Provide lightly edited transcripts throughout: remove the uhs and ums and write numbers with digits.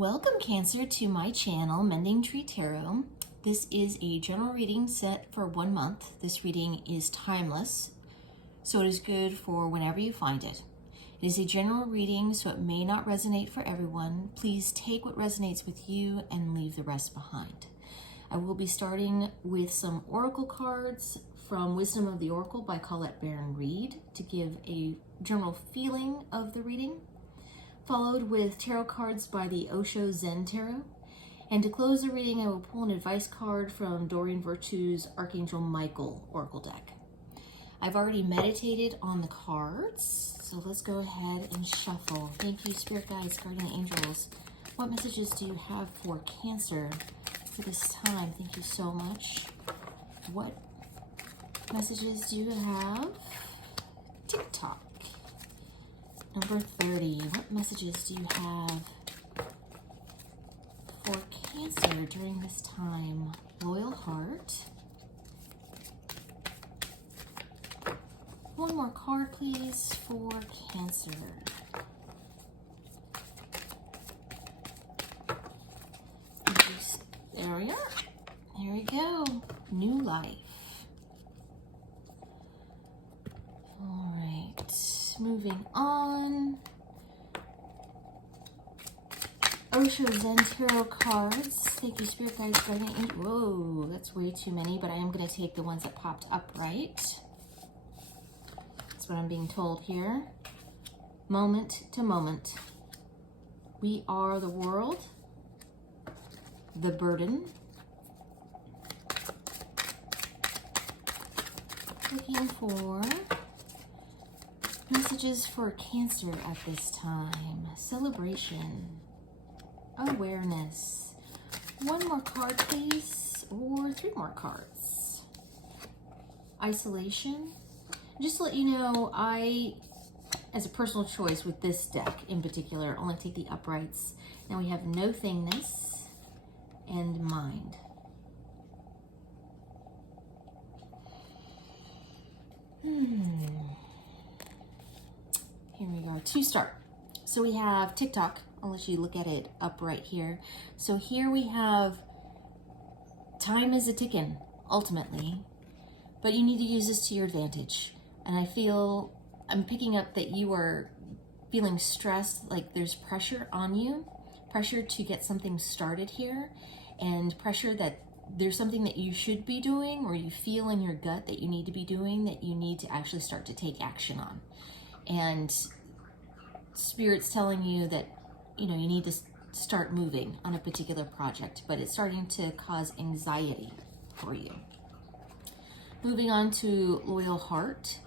Welcome, Cancer, to my channel, Mending Tree Tarot. This is a general reading set for 1 month. This reading is timeless, so it is good for whenever you find it. It is a general reading, so it may not resonate for everyone. Please take what resonates with you and leave the rest behind. I will be starting with some oracle cards from Wisdom of the Oracle by Colette Baron Reid to give a general feeling of the reading, followed with tarot cards by the Osho Zen Tarot. And to close the reading, I will pull an advice card from Doreen Virtue's Archangel Michael Oracle deck. I've already meditated on the cards, so let's go ahead and shuffle. Thank you, Spirit Guides, Guardian Angels. What messages do you have for Cancer for this time? Thank you so much. What messages do you have? TikTok. Number 30, what messages do you have for Cancer during this time? Loyal Heart. One more card, please, for Cancer. There we are. Here we go. New life. All right. Moving on. Osho Zen Tarot cards. Thank you, Spirit Guides, Guardian Angels. Whoa, that's way too many, but I am going to take the ones that popped upright. That's what I'm being told here. Moment to moment. We are the world. The burden. Looking for messages for Cancer at this time. Celebration. Awareness. One more card, please, or 3 more cards. Isolation. Just to let you know, I, as a personal choice with this deck in particular, only take the uprights. Now we have no thingness and mind. Here we go, to start. So we have TikTok. I'll let you look at it upright here. So here we have time is a ticking, ultimately, but you need to use this to your advantage. And I feel, I'm picking up that you are feeling stressed, like there's pressure on you, pressure to get something started here, and pressure that there's something that you should be doing or you feel in your gut that you need to be doing that you need to actually start to take action on. And Spirit's telling you that, you know, you need to start moving on a particular project, but it's starting to cause anxiety for you. Moving on to Loyal Heart.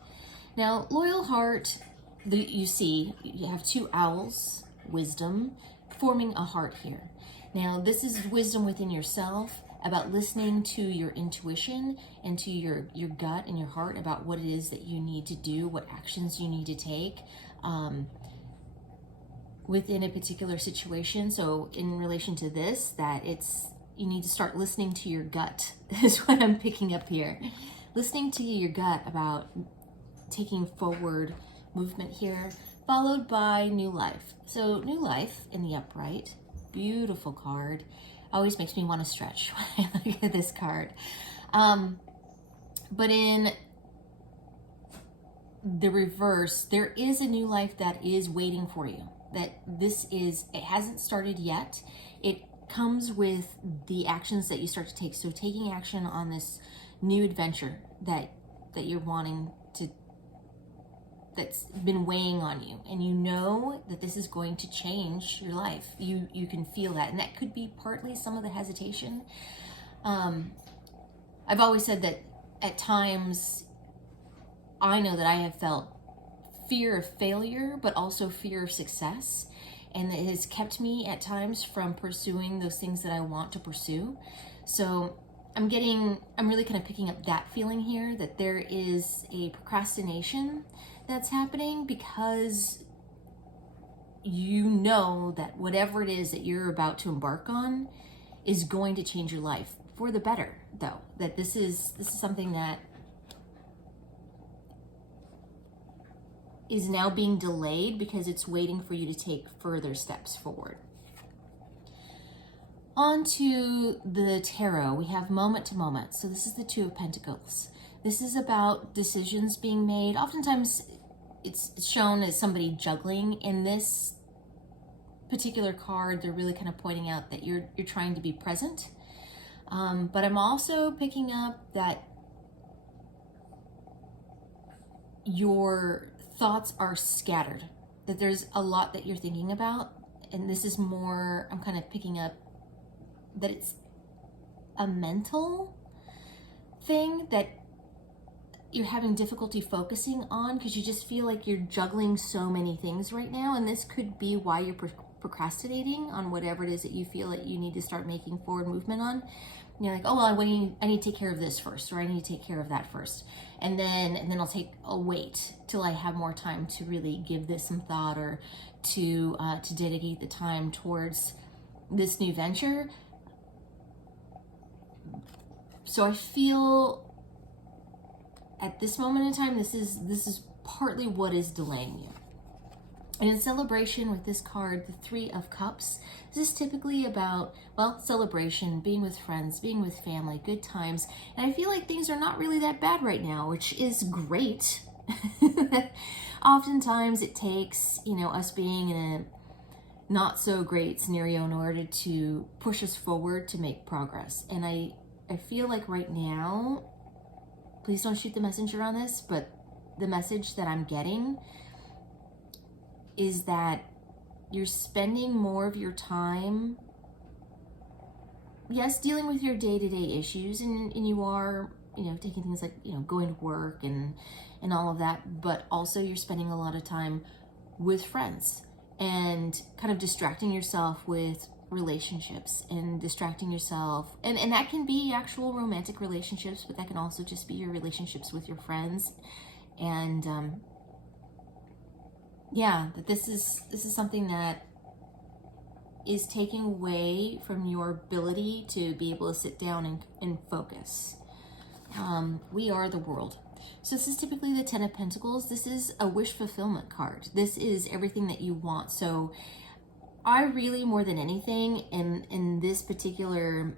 Now, Loyal Heart, you see, you have 2 owls, wisdom, forming a heart here. Now, this is wisdom within yourself about listening to your intuition and to your gut and your heart about what it is that you need to do, what actions you need to take within a particular situation. So in relation to this, that you need to start listening to your gut is what I'm picking up here. Listening to your gut about taking forward movement here, followed by New Life. So New Life in the upright, beautiful card. Always makes me want to stretch when I look at this card. But in the reverse, there is a new life that is waiting for you. That it hasn't started yet. It comes with the actions that you start to take. So taking action on this new adventure that you're wanting to, that's been weighing on you, and you know that this is going to change your life. You can feel that, and that could be partly some of the hesitation. I've always said that at times I know that I have felt fear of failure, but also fear of success, and it has kept me at times from pursuing those things that I want to pursue. So I'm really kind of picking up that feeling here, that there is a procrastination that's happening because you know that whatever it is that you're about to embark on is going to change your life for the better, though. That this is something that is now being delayed because it's waiting for you to take further steps forward. On to the tarot, we have moment to moment. So this is the Two of Pentacles. This is about decisions being made. Oftentimes it's shown as somebody juggling. In this particular card, they're really kind of pointing out that you're trying to be present. But I'm also picking up that your thoughts are scattered, that there's a lot that you're thinking about. And this is more, I'm kind of picking up that it's a mental thing that you're having difficulty focusing on because you just feel like you're juggling so many things right now. And this could be why you're procrastinating on whatever it is that you feel that you need to start making forward movement on. You're like, oh, well, I need to take care of this first, or I need to take care of that first. And then I'll wait till I have more time to really give this some thought, or to dedicate the time towards this new venture. So I feel at this moment in time, this is partly what is delaying you. And in celebration with this card, the Three of Cups, this is typically about, well, celebration, being with friends, being with family, good times. And I feel like things are not really that bad right now, which is great. Oftentimes it takes, us being in a not so great scenario in order to push us forward to make progress. And I feel like right now, please don't shoot the messenger on this, but the message that I'm getting is that you're spending more of your time, yes, dealing with your day-to-day issues, and you are, taking things like, going to work and all of that, but also you're spending a lot of time with friends and kind of distracting yourself with relationships and distracting yourself. And that can be actual romantic relationships, but that can also just be your relationships with your friends. And that this is something that is taking away from your ability to be able to sit down and focus. We are the world. So this is typically the Ten of Pentacles. This is a wish fulfillment card. This is everything that you want. So I really, more than anything, in this particular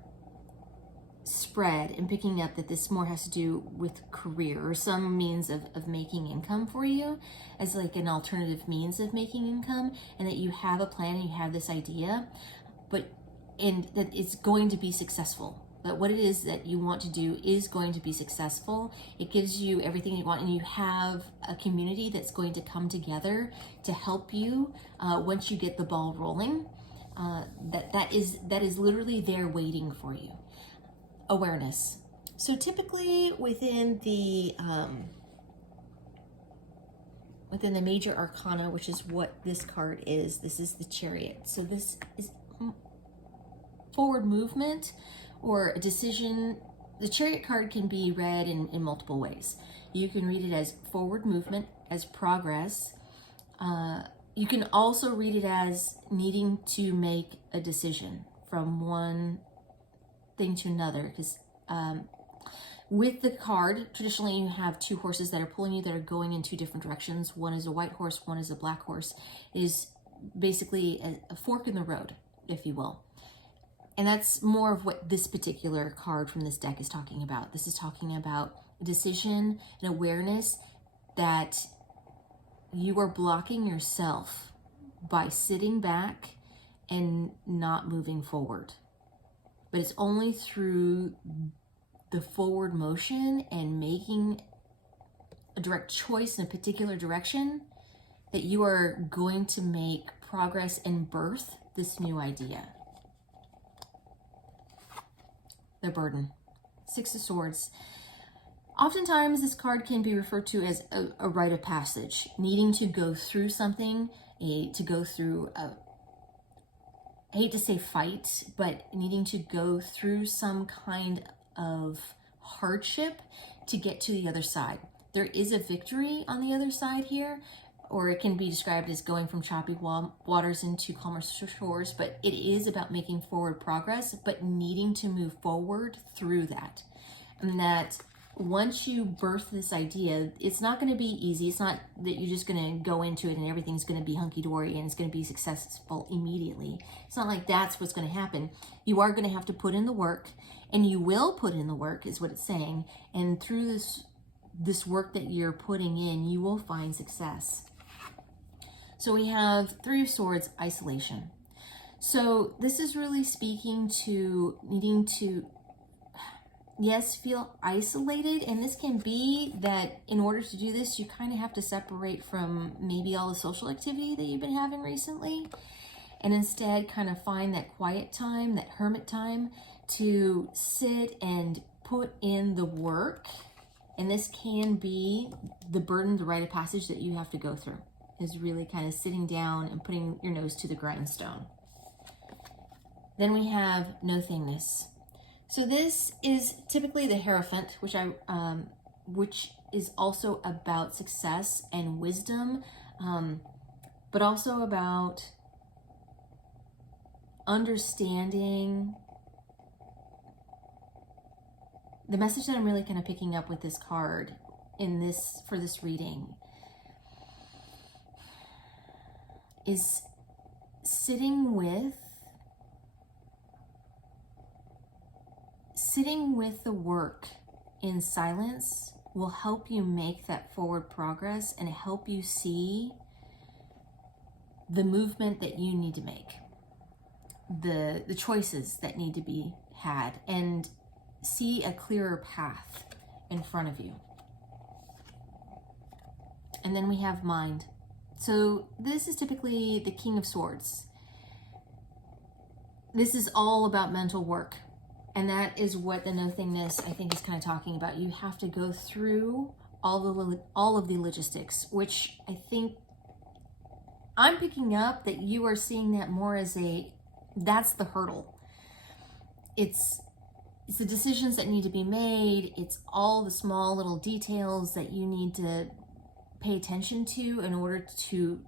spread, and picking up that this more has to do with career or some means of making income for you, as like an alternative means of making income, and that you have a plan and you have this idea, and that it's going to be successful. That what it is that you want to do is going to be successful. It gives you everything you want, and you have a community that's going to come together to help you once you get the ball rolling. That is literally there waiting for you. Awareness. So typically within the major arcana, which is what this card is, this is the Chariot. So this is forward movement or a decision. The Chariot card can be read in multiple ways. You can read it as forward movement, as progress. You can also read it as needing to make a decision from one thing to another, because with the card, traditionally you have two horses that are pulling you, that are going in two different directions. One is a white horse, one is a black horse. It is basically a fork in the road, if you will. And that's more of what this particular card from this deck is talking about. This is talking about a decision and awareness that you are blocking yourself by sitting back and not moving forward. But it's only through the forward motion and making a direct choice in a particular direction that you are going to make progress and birth this new idea. The burden. Six of Swords. Oftentimes this card can be referred to as a rite of passage, needing to go through something, to go through I hate to say fight, but needing to go through some kind of hardship to get to the other side. There is a victory on the other side here, or it can be described as going from choppy waters into calmer shores, but it is about making forward progress, but needing to move forward through that. And that once you birth this idea, it's not going to be easy. It's not that you're just going to go into it and everything's going to be hunky-dory and it's going to be successful immediately. It's not like that's what's going to happen. You are going to have to put in the work, and you will put in the work, is what it's saying. And through this work that you're putting in, you will find success. So we have Three of Swords, isolation. So this is really speaking to needing to, yes, feel isolated. And this can be that in order to do this, you kind of have to separate from maybe all the social activity that you've been having recently, and instead kind of find that quiet time, that hermit time, to sit and put in the work. And this can be the burden, the rite of passage that you have to go through, is really kind of sitting down and putting your nose to the grindstone. Then we have nothingness. So this is typically the Hierophant, which is also about success and wisdom, but also about understanding. The message that I'm really kind of picking up with this card for this reading is sitting with the work in silence will help you make that forward progress and help you see the movement that you need to make, the choices that need to be had, and see a clearer path in front of you. And then we have mind. So this is typically the King of Swords. This is all about mental work. And that is what the nothingness, I think, is kind of talking about. You have to go through all of the logistics, which I think I'm picking up that you are seeing that more as that's the hurdle. It's the decisions that need to be made. It's all the small little details that you need to pay attention to in order to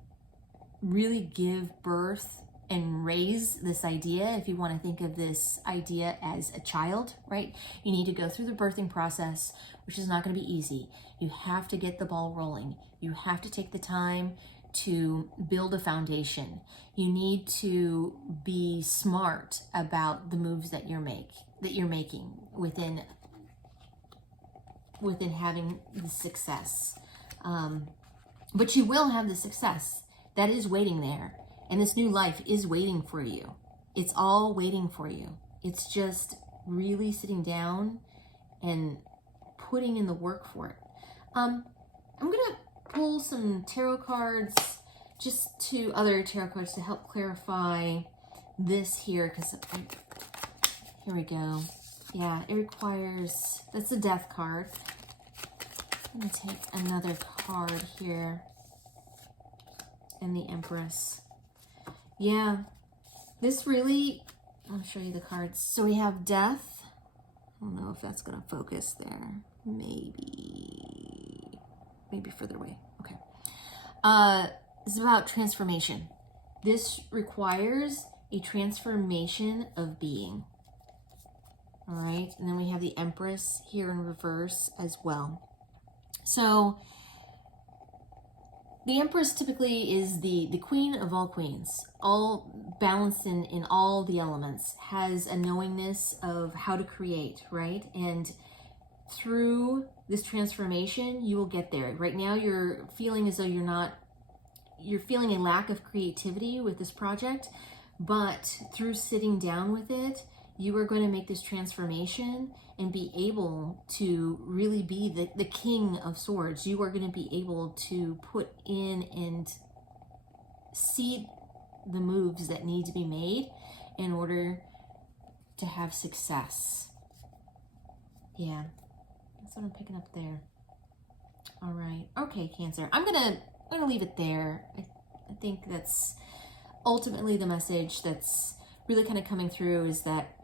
really give birth and raise this idea. If you want to think of this idea as a child, right? You need to go through the birthing process, which is not going to be easy. You have to get the ball rolling. You have to take the time to build a foundation. You need to be smart about the moves that you're making within having the success. But you will have the success that is waiting there. And this new life is waiting for you. It's all waiting for you. It's just really sitting down and putting in the work for it. I'm going to pull some tarot cards, other tarot cards to help clarify this here, because here we go. Yeah, it requires, that's a Death card. I'm going to take another card here, and the Empress. Yeah, this really, I'll show you the cards. So we have Death. I don't know if that's going to focus there. Maybe further away. Okay. This is about transformation. This requires a transformation of being. All right. And then we have the Empress here in reverse as well. So the Empress typically is the queen of all queens, all balanced in all the elements, has a knowingness of how to create, right? And through this transformation, you will get there. Right now, you're feeling as though you're feeling a lack of creativity with this project, but through sitting down with it, you are going to make this transformation and be able to really be the King of Swords. You are going to be able to put in and see the moves that need to be made in order to have success. Yeah, that's what I'm picking up there. All right. Okay, Cancer. I'm gonna leave it there. I think that's ultimately the message that's really kind of coming through, is that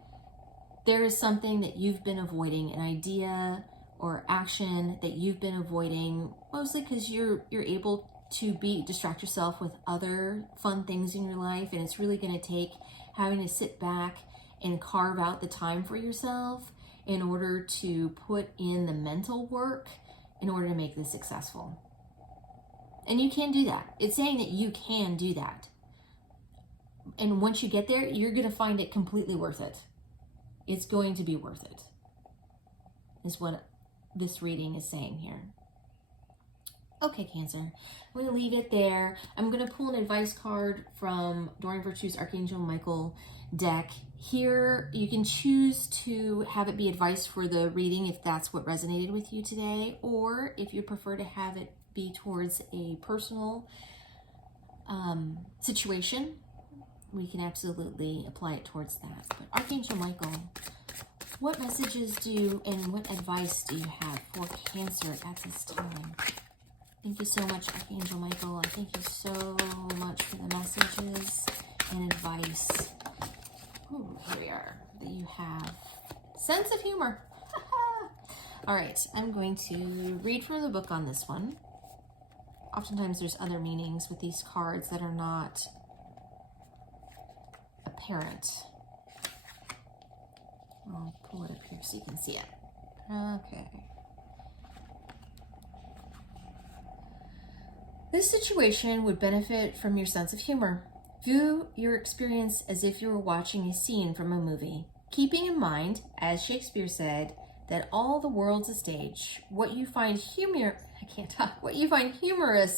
there is something that you've been avoiding, an idea or action that you've been avoiding, mostly because you're able to distract yourself with other fun things in your life, and it's really going to take having to sit back and carve out the time for yourself in order to put in the mental work in order to make this successful. And you can do that. It's saying that you can do that. And once you get there, you're going to find it completely worth it. It's going to be worth it, is what this reading is saying here. Okay, Cancer, I'm going to leave it there. I'm going to pull an advice card from Doreen Virtue's Archangel Michael deck. Here, you can choose to have it be advice for the reading if that's what resonated with you today, or if you prefer to have it be towards a personal situation, we can absolutely apply it towards that. But Archangel Michael, what messages and what advice do you have for Cancer at this time? Thank you so much, Archangel Michael. I thank you so much for the messages and advice. Ooh, here we are. That you have sense of humor. All right, I'm going to read from the book on this one. Oftentimes there's other meanings with these cards that are not apparent. I'll pull it up here so you can see it. Okay. This situation would benefit from your sense of humor. View your experience as if you were watching a scene from a movie, keeping in mind, as Shakespeare said, that all the world's a stage. What you find humorous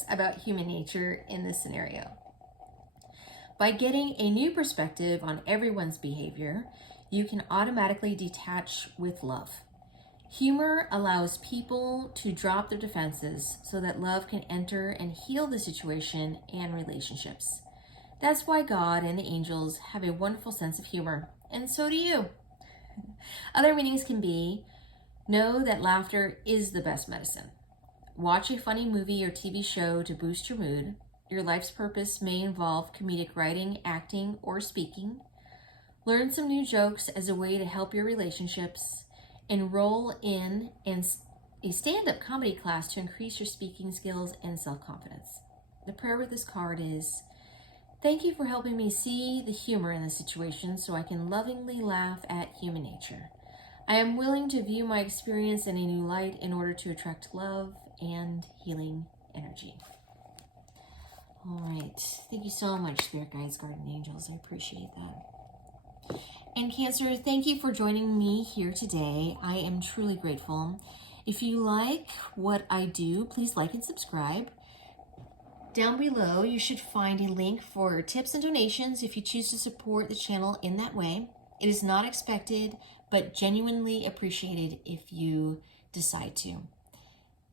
about human nature in this scenario. By getting a new perspective on everyone's behavior, you can automatically detach with love. Humor allows people to drop their defenses so that love can enter and heal the situation and relationships. That's why God and the angels have a wonderful sense of humor, and so do you. Other meanings can be, know that laughter is the best medicine. Watch a funny movie or TV show to boost your mood. Your life's purpose may involve comedic writing, acting, or speaking. Learn some new jokes as a way to help your relationships. Enroll in a stand-up comedy class to increase your speaking skills and self-confidence. The prayer with this card is, thank you for helping me see the humor in the situation so I can lovingly laugh at human nature. I am willing to view my experience in a new light in order to attract love and healing energy. All right. Thank you so much, Spirit Guides, Guardian Angels. I appreciate that. And Cancer, thank you for joining me here today. I am truly grateful. If you like what I do, please like and subscribe. Down below, you should find a link for tips and donations if you choose to support the channel in that way. It is not expected, but genuinely appreciated if you decide to.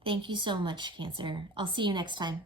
Thank you so much, Cancer. I'll see you next time.